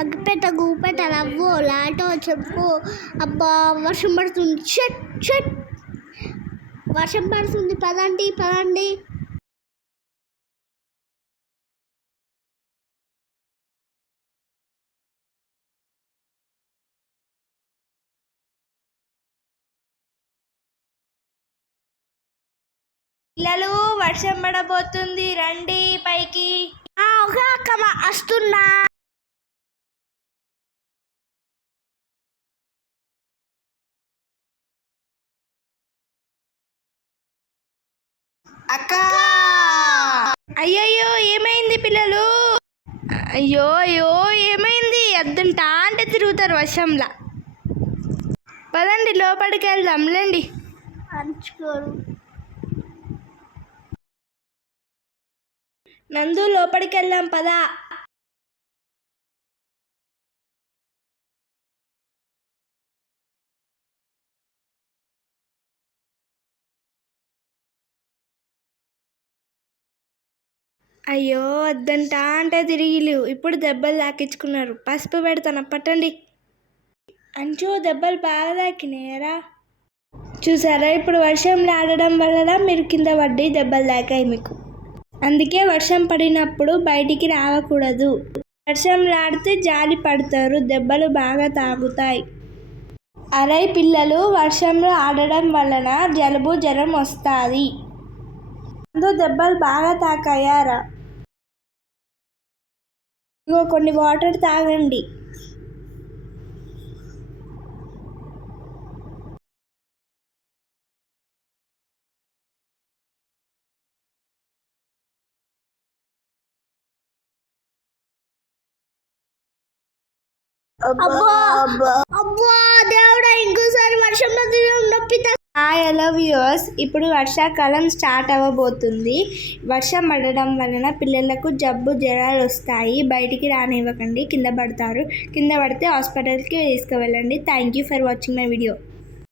అగ్గిపేట గూపేట లవ్వో లాటో చెప్పు. అబ్బా వర్షం పడుతుంది. షట్ షట్ వర్షం పడుతుంది, పదండి పదండి. పిల్లలు వర్షం పడబోతుంది, రండి పైకి. ఓకే అక్క వస్తున్నా. అక్క అయ్యయ్యో ఏమైంది పిల్లలు? అయ్యో అయ్యో ఏమైంది? అద్దంటా అంటే తిరుగుతారు వర్షంలా. పదండి లోపలికి వెళ్దాం లేండి. నందు లోపలికి వెళ్దాం పదా. అయ్యో వద్దంట అంటే తిరిగిలు ఇప్పుడు దెబ్బలు తాకించుకున్నారు. పసుపు పెడతాను పట్టండి. అంచు దెబ్బలు బాగా తాకినాయరా. చూసారా ఇప్పుడు వర్షంలో ఆడడం వల్ల మీరు కింద పడి దెబ్బలు తాకాయి మీకు. అందుకే వర్షం పడినప్పుడు బయటికి రావకూడదు. వర్షంలో ఆడితే జాలి పడతారు, దెబ్బలు బాగా తాగుతాయి. అరే పిల్లలు వర్షంలో ఆడడం వలన జలుబు జ్వరం వస్తుంది. దెబ్బలు బాగా తాకాయారా. ఇగో కొన్ని వాటర్ తాగండి. అబ్బా దేవుడా ఇంకోసారి వర్షంలో నొప్పి. హాయ్ హలో వ్యూవర్స్, ఇప్పుడు వర్షాకాలం స్టార్ట్ అవ్వబోతుంది. వర్షం పడడం వలన పిల్లలకు జబ్బు జ్వరాలు వస్తాయి. బయటికి రానివ్వకండి, కింద పడతారు. కింద పడితే హాస్పిటల్కి తీసుకువెళ్ళండి. Thank you for watching my video.